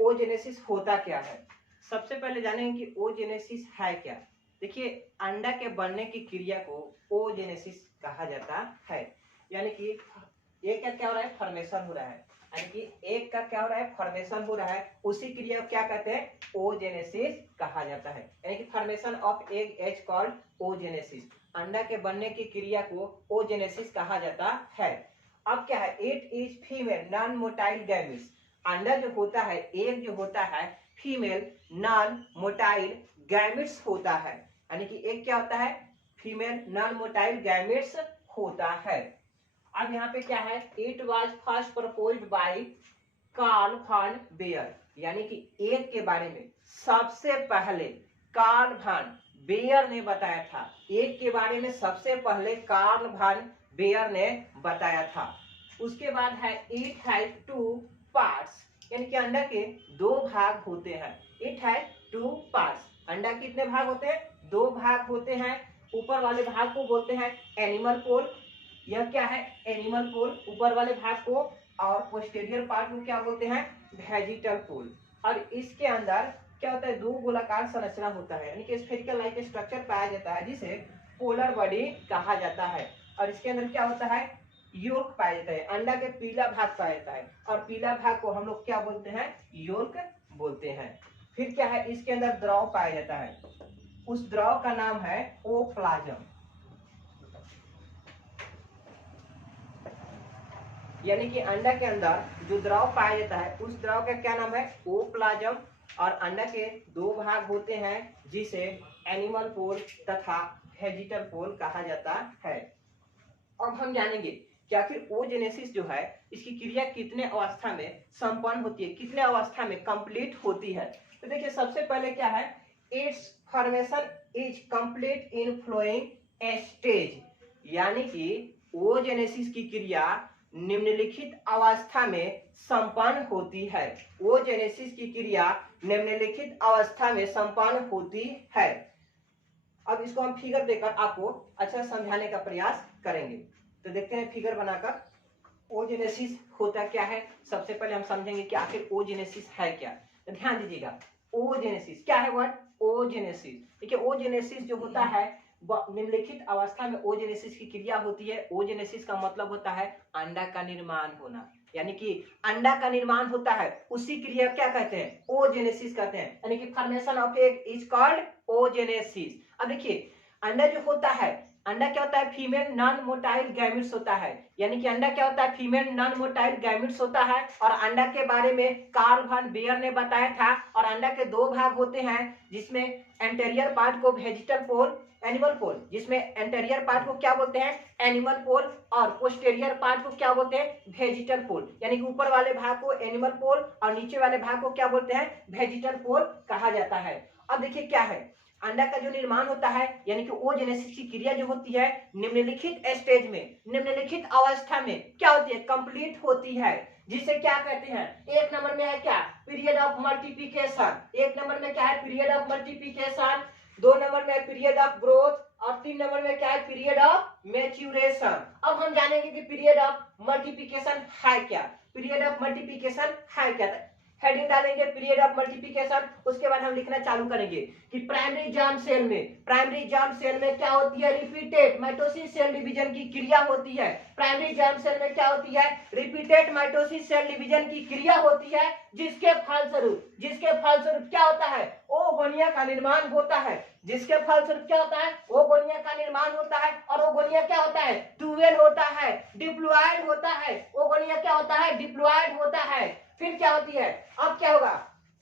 Oogenesis होता क्या है। सबसे पहले जानेंगे कि ओजेनेसिस है क्या। देखिए, अंडा के बनने की क्रिया को ओजेनेसिस कहा जाता है। यानी कि एक का क्या हो रहा है, फॉर्मेशन हो रहा है, यानी कि एक का क्या हो रहा है, फॉर्मेशन हो रहा है, उसी क्रिया को क्या कहते हैं, ओजेनेसिस कहा जाता है। यानी कि formation of egg is called oogenesis. अंडा के बनने की क्रिया को ओजेनेसिस कहा जाता है। अब क्या है, it is female non motile gametes. अंडा जो होता है, एग जो होता है, फीमेल नॉन मोटाइल गैमेट्स होता है। यानी कि एक क्या होता है, फीमेल नॉन मोटाइल गैमेट्स होता है। अब यहाँ पे क्या है, it was first proposed by Karl von Baer. यानी कि एग के बारे में सबसे पहले कार्ल फॉन बेयर ने बताया था। एग के बारे में सबसे पहले कार्ल फॉन बेयर ने बताया था। उसके बाद है इट हैज टू पार्ट्स। यानी कि अंडा के दो भाग होते हैं। It has two parts. अंडा के कितने भाग होते हैं, दो भाग होते हैं। ऊपर वाले भाग को बोलते हैं एनिमल पोल। यह क्या है, एनिमल पोल ऊपर वाले भाग को। और पोस्टेरियर पार्ट को क्या बोलते हैं, वेजिटल पोल। और इसके अंदर क्या होता है, दो गोलाकार संरचना होता है, यानी कि स्फेरिकल लाइक स्ट्रक्चर पाया जाता है, जिसे पोलर बॉडी कहा जाता है। और इसके अंदर क्या होता है, योल्क पाया जाता है। अंडा के पीला भाग पाया जाता है, और पीला भाग को हम लोग क्या बोलते हैं, योल्क बोलते हैं। फिर क्या है, इसके अंदर द्रव पाया जाता है। उस द्रव का नाम है ओप्लाज्म। यानी कि अंडा के अंदर जो द्रव पाया जाता है, उस द्रव का क्या नाम है, ओप्लाज्म। और अंडा के दो भाग होते हैं, जिसे एनिमल पोल तथा वेजिटल पोल कहा जाता है। अब हम जानेंगे कि आखिर ओजेनेसिस जो है, इसकी क्रिया कितने अवस्था में संपन्न होती है, कितने अवस्था में कंप्लीट होती है। तो देखिए, सबसे पहले क्या है, its formation is complete in flowing stage. यानी कि ओजेनेसिस की क्रिया निम्नलिखित अवस्था में संपन्न होती है। ओजेनेसिस की क्रिया निम्नलिखित अवस्था में संपन्न होती है। अब इसको हम फिगर देकर आपको अच्छा समझाने का प्रयास करेंगे। तो देखते हैं फिगर बनाकर ओजेनेसिस होता क्या है। सबसे पहले हम समझेंगे कि आखिर ओजेनेसिस है क्या। तो ध्यान दीजिएगा, ओजेनेसिस क्या है, वर्ड ओजेनेसिस। देखिए, ओजेनेसिस जो होता है, निम्नलिखित अवस्था में ओजेनेसिस की क्रिया होती है। ओजेनेसिस का मतलब होता है अंडा का निर्माण होना। यानी कि अंडा का निर्माण होता है, उसी क्रिया क्या कहते हैं, ओजेनेसिस कहते हैं। यानी कि formation of egg is called oogenesis. अब देखिए, अंडा जो होता है, अंडा क्या होता है, फीमेल नॉन मोटाइल गैमेट्स होता है। यानी कि अंडा क्या होता है, फीमेल नॉन मोटाइल गैमेट्स होता है। और अंडा के बारे में कार्ल फॉन बेयर ने बताया था। और अंडा के दो भाग होते हैं, जिसमें एंटेरियर पार्ट को वेजिटल पोल, एनिमल पोल, जिसमें एंटेरियर पार्ट को क्या बोलते हैं, एनिमल पोल, और पोस्टेरियर पार्ट को क्या बोलते हैं, वेजिटल पोल। यानी कि ऊपर वाले भाग को एनिमल पोल और नीचे वाले भाग को क्या बोलते हैं, वेजिटल पोल कहा जाता है। अब देखिए क्या है, अंडा का जो निर्माण होता है, यानी कि ओजेनेसिस की क्रिया जो होती है, निम्नलिखित स्टेज में, निम्नलिखित अवस्था में क्या होती है, कंप्लीट होती है, जिसे क्या कहते हैं, एक नंबर में है क्या, पीरियड ऑफ मल्टीप्लिकेशन। एक नंबर में क्या है, पीरियड ऑफ मल्टीप्लिकेशन। दो नंबर में पीरियड ऑफ ग्रोथ। और तीन नंबर में क्या है, पीरियड ऑफ मैच्योरेशन। अब हम जानेंगे कि पीरियड ऑफ मल्टीप्लिकेशन है क्या। पीरियड ऑफ मल्टीप्लिकेशन है क्या, हेडिंग डालेंगे पीरियड ऑफ मल्टीप्लिकेशन। उसके बाद हम लिखना चालू करेंगे कि प्राइमरी जर्म सेल में क्या होती है, रिपीटेड माइटोसिस सेल डिवीजन की क्रिया होती है। प्राइमरी जर्म सेल में क्या होती है, रिपीटेड माइटोसिस सेल डिवीजन की क्रिया होती है, जिसके फलस्वरूप क्या होता है, ओगोनिया का निर्माण होता है। जिसके फलस्वरूप क्या होता है, ओगोनिया का निर्माण होता है। और ओगोनिया क्या होता है, ट्वेल होता है, डिप्लॉयड होता है। ओगोनिया क्या होता है, डिप्लॉयड होता है। फिर क्या होती है, अब क्या होगा,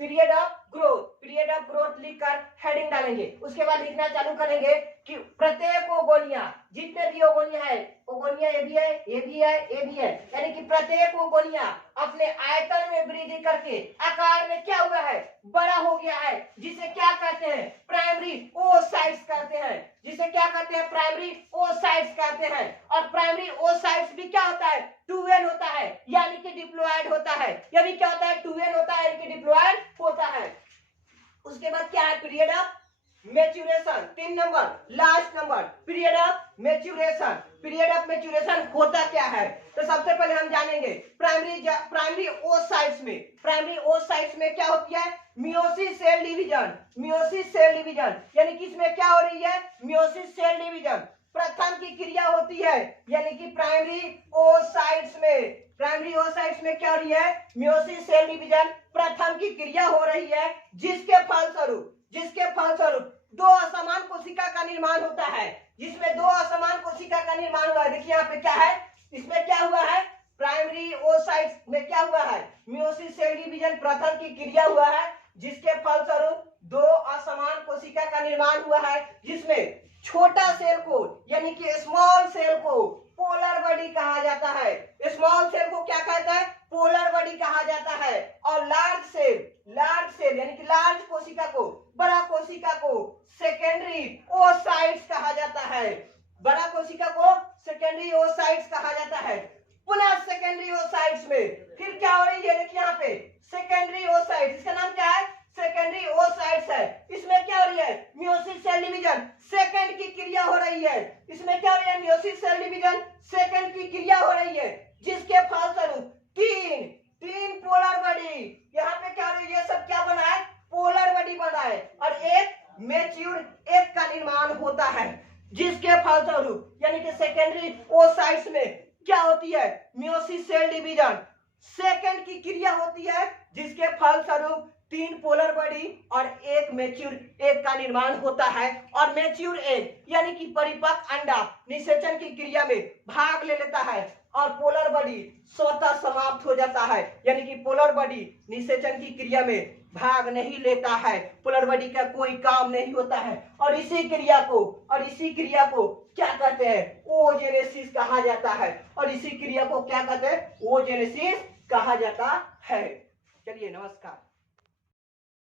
पीरियड ऑफ ग्रोथ लिखकर हेडिंग डालेंगे। उसके बाद लिखना चालू करेंगे कि प्रत्येक ओगोनिया, जितने भी ओगोनिया है, ओगोनिया ये भी है, ये भी है, ये भी है, यानी कि प्रत्येक ओगोनिया अपने आयतन में वृद्धि करके आकार में क्या हुआ है, बड़ा हो गया है, जिसे क्या कहते हैं, प्राइमरी ओसाइट्स कहते हैं। जिसे क्या कहते हैं, प्राइमरी ओसाइट्स कहते हैं। और प्राइमरी ओसाइट्स भी क्या होता है, ट्वेल होता है, यानी कि डिप्लॉयड होता है। यह भी क्या होता है, ट्वेल होता है, यानी कि डिप्लॉयड होता है। उसके बाद क्या है, period of maturation. 3 number last number, period of maturation. Period of maturation होता क्या है? तो सबसे पहले हम जानेंगे प्राइमरी ओसाइट्स में क्या होती है? मियोसिस सेल डिवीजन यानी कि इसमें क्या हो रही है? मियोसिस सेल डिवीजन प्रथम की क्रिया होती है, यानी कि प्राइमरी ओसाइट्स में क्या हो रही है? मियोसिस सेल डिवीजन प्रथम की क्रिया हो रही है, जिसके फलस्वरूप दो असमान कोशिका का निर्माण होता है, जिसमें दो असमान कोशिका का निर्माण हुआ है। देखिए यहाँ पे क्या है, इसमें क्या हुआ है? प्राइमरी ओसाइट्स में क्या हुआ है? मियोसिस सेल डिवीजन प्रथम की क्रिया हुआ है, जिसके फलस्वरूप दो असमान कोशिका का निर्माण हुआ है, जिसमें छोटा सेल को यानी कि स्मॉल सेल को पोलर बॉडी कहा जाता है। स्मॉल सेल को क्या कहता है? पोलर बॉडी कहा जाता है। और लार्ज सेल यानी कि लार्ज कोशिका को, बड़ा कोशिका को सेकेंडरी ओसाइट्स कहा जाता है। बड़ा कोशिका को सेकेंडरी ओसाइट्स कहा जाता है। पुनः सेकेंडरी ओसाइट्स में फिर क्या हो रही है? देखिए यहाँ पे सेकेंडरी ओसाइट्स, इसका नाम क्या है? सेकेंडरी ओसाइट्स है। इसमें क्या हो रही है? मियोसिस सेल डिवीजन सेकंड की क्रिया हो रही है। इसमें क्या हो रही है? मियोसिस सेल डिवीजन सेकंड की क्रिया हो रही है, जिसके फलस्वरूप तीन पोलर बॉडी, यहाँ पे क्या हो रही है? ये सब क्या बना है? पोलर बॉडी बना है, और एक मैच्योर एग का निर्माण होता है, जिसके फलस्वरूप यानी कि सेकेंडरी ओसाइट्स में क्या होती है? मियोसिस सेल डिवीजन सेकंड की क्रिया होती है, जिसके फलस्वरूप तीन पोलर बॉडी और एक मैच्योर एग का निर्माण होता है। और मैच्योर एग यानी कि परिपक्व अंडा निषेचन की क्रिया में भाग ले लेता है, और पोलर बॉडी स्वतः समाप्त हो जाता है, यानी कि पोलर बॉडी निषेचन की क्रिया में भाग नहीं लेता है। पोलर बॉडी का कोई काम नहीं होता है, और इसी क्रिया को क्या कहते हैं? ओजेनेसिस कहा जाता है। और इसी क्रिया को क्या कहते हैं? ओजेनेसिस कहा जाता है। चलिए, नमस्कार।